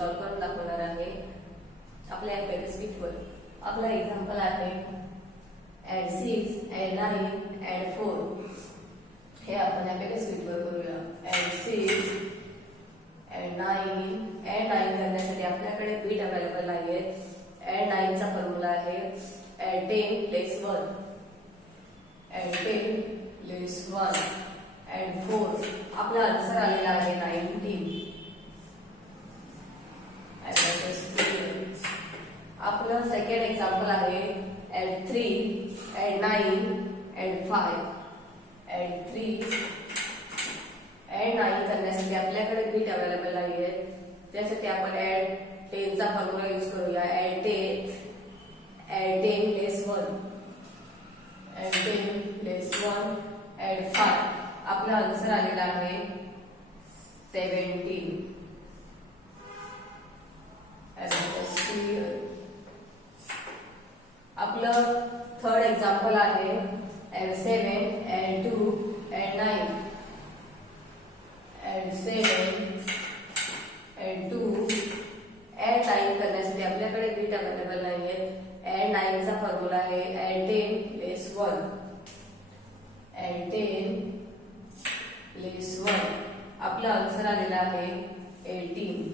Solve करून दाखवणार आहे आपल्या अबॅकस शीटवर. आपला एक्झाम्पल आहे add 6, add 9, add 4. हे आपण अबॅकस शीटवर करूया. add 6, add 9, add 9 करण्यासाठी आपल्याकडे बीट अवेलेबल आहे. add 9 चा फॉर्म्युला आहे add 10 less 1, add 10 less 1, add 4. आपला आन्सर आलेला आहे 19. आपलं सेकंड एक्झाम्पल आहे add 3, add 9, add 5, add 3, add 9 करण्यासाठी आपल्याकडे बीट अवेलेबल आहे. त्यासाठी आपण add 10 चा फॉर्म्युला यूज करूया. add 10 less 1, add 10 less 1, add 5. आपला आन्सर आलेला आहे 17. आपलं थर्ड एक्झाम्पल आहे add 7, add 2, add 9, add 7, add 2, add 9 करण्यासाठी आपल्याकडे बीट अवेलेबल नाहीये. add 9 चा फॉर्म्युला आहे add 10 less 1, add 10 less 1. आपला आन्सर आलेला आहे 18.